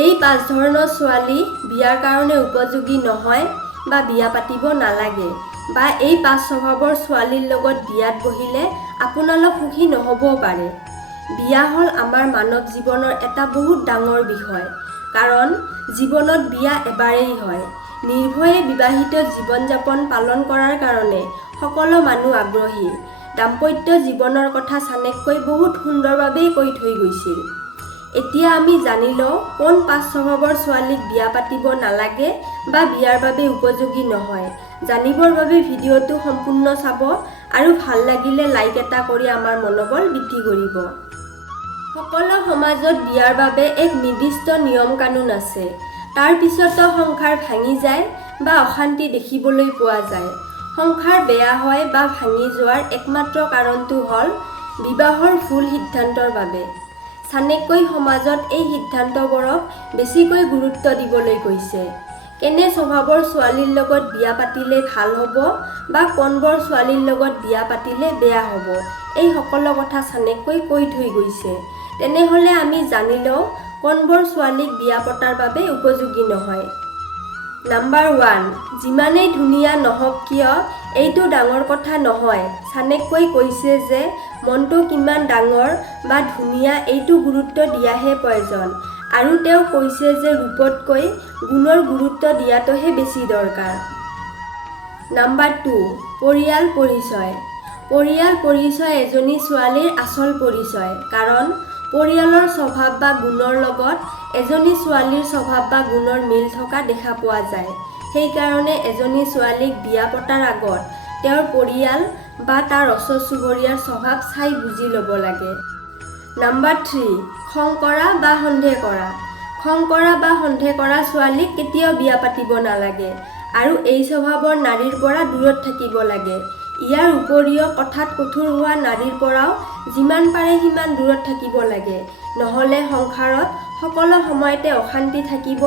এই 5 ধৰণৰ ছোৱালী বিয়াৰ কাৰণে উপযোগী নহয় বা বিয়া পাতিব নালাগে বা এই 5 স্বভাৱৰ ছোৱালীৰ লগত বিয়াত বহিলে আপোনালোক সুখী নহবও পাৰে। বিয়া হ'ল আমাৰ মানৱ জীৱনৰ এটা বহুত ডাঙৰ বিষয়, কাৰণ জীৱনত বিয়া এবাৰেই হয়। নিৰ্ভয়ে বিবাহিত জীৱন যাপন পালন কৰাৰ কাৰণে সকলো মানুহ আগ্ৰহী। দাম্পত্য জীৱনৰ কথা চানেকৈ বহুত সুন্দৰভাৱেই কৈ থৈ গৈছিল। এতিয়া আমি জানি লওঁ কোন 5 স্বভাৱৰ ছোৱালীক বিয়া পাতিব নালাগে বা বিয়াৰ বাবে উপযোগী নহয়। জানিবৰ বাবে ভিডিঅ'টো সম্পূৰ্ণ চাব আৰু ভাল লাগিলে লাইক এটা কৰি আমাৰ মনোবল বৃদ্ধি কৰিব। সকলো সমাজত বিয়াৰ বাবে এক নিৰ্দিষ্ট নিয়ম কানুন আছে। তাৰ পিছতো সংসাৰ ভাঙি যায় বা অশান্তি দেখিবলৈ পোৱা যায়। সংসাৰ বেয়া হয় বা ভাঙি যোৱাৰ একমাত্ৰ কাৰণটো হ'ল বিবাহৰ ভুল সিদ্ধান্তৰ বাবে। চানেকৈ সমাজত এই সিদ্ধান্তবোৰক বেছিকৈ গুৰুত্ব দিবলৈ কৈছে। কেনে স্বভাৱৰ ছোৱালীৰ লগত বিয়া পাতিলে ভাল হ'ব বা কোনবোৰ ছোৱালীৰ লগত বিয়া পাতিলে বেয়া হ'ব, এই সকলো কথা চানেকৈ কৈ থৈ গৈছে। তেনেহ'লে আমি জানি লওঁ কোনবোৰ ছোৱালীক বিয়া পতাৰ বাবে উপযোগী নহয়। নাম্বাৰ 1, যিমানেই ধুনীয়া নহওক কিয় এইটো ডাঙৰ কথা নহয়। চানেকৈ কৈছে যে মনটো কিমান ডাঙৰ বা ধুনীয়া এইটো গুৰুত্ব দিয়াহে প্ৰয়োজন, আৰু তেওঁ কৈছে যে ৰূপতকৈ গুণৰ গুৰুত্ব দিয়াটোহে বেছি দৰকাৰ। নাম্বাৰ 2, পৰিয়াল পৰিচয়। পৰিয়াল পৰিচয় এজনী ছোৱালীৰ আচল পৰিচয়, কাৰণ পৰিয়ালৰ স্বভাৱ বা গুণৰ লগত এজনী ছোৱালীৰ স্বভাৱ বা গুণৰ মিল থকা দেখা পোৱা যায়। সেইকাৰণে এজনী ছোৱালীক বিয়া পতাৰ আগত তেওঁৰ পৰিয়াল বা তাৰ ওচৰ চুবুৰীয়াৰ স্বভাৱ চাই বুজি ল'ব লাগে। নাম্বাৰ 3, খং কৰা বা সন্দেহ কৰা। খং কৰা বা সন্দেহ কৰা ছোৱালীক কেতিয়াও বিয়া পাতিব নালাগে আৰু এই স্বভাৱৰ নাৰীৰ পৰা দূৰত থাকিব লাগে। ইয়াৰ উপৰিও কথাত কঠোৰ হোৱা নাৰীৰ পৰাও যিমান পাৰে সিমান দূৰত থাকিব লাগে, নহ'লে সংসাৰত সকলো সময়তে অশান্তি থাকিব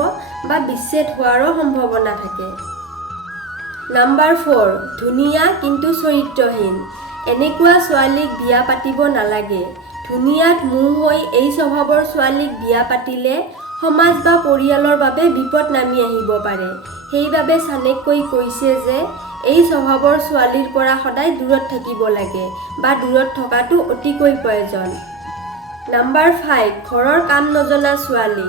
বা বিচ্ছেদ হোৱাৰো সম্ভাৱনা থাকে। নাম্বাৰ 4, ধুনীয়া কিন্তু চৰিত্ৰহীন। এনেকুৱা ছোৱালীক বিয়া পাতিব নালাগে। ধুনীয়াত মোহ হৈ এই স্বভাৱৰ ছোৱালীক বিয়া পাতিলে সমাজ বা পৰিয়ালৰ বাবে বিপদ নামি আহিব পাৰে। সেইবাবে চানেকৈ কৈছে যে এই স্বভাৱৰ ছোৱালীৰ পৰা সদায় দূৰত থাকিব লাগে বা দূৰত থকাটো অতিকৈ প্ৰয়োজন। নাম্বাৰ 5, ঘৰৰ কাম নজনা ছোৱালী।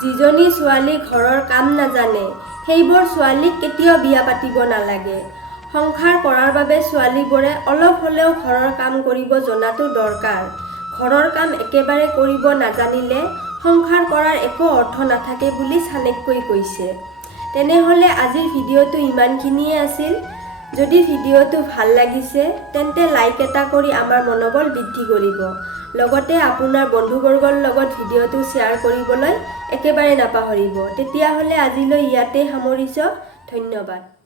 যিজনী ছোৱালী ঘৰৰ কাম নাজানে সেইবোৰ ছোৱালীক কেতিয়াও বিয়া পাতিব নালাগে। সংসাৰ কৰাৰ বাবে ছোৱালীবোৰে অলপ হ'লেও ঘৰৰ কাম কৰিব জনাটো দৰকাৰ। ঘৰৰ কাম একেবাৰে কৰিব নাজানিলে সংসাৰ কৰাৰ একো অৰ্থ নাথাকে বুলি চানেকৈ কৈছে। তেনেহ'লে আজিৰ ভিডিঅ'টো ইমানখিনিয়ে আছিল। যদি ভিডিঅ'টো ভাল লাগিছে তেন্তে লাইক এটা কৰি আমাৰ মনোবল বৃদ্ধি কৰিব। লগতে আপোনাৰ বন্ধুবৰ্গৰ লগত ভিডিঅ'টো শ্বেয়াৰ কৰিবলৈ একেবাৰে নাপাহৰিব। তেতিয়াহ'লে আজিলৈ ইয়াতে সামৰিছোঁ। ধন্যবাদ।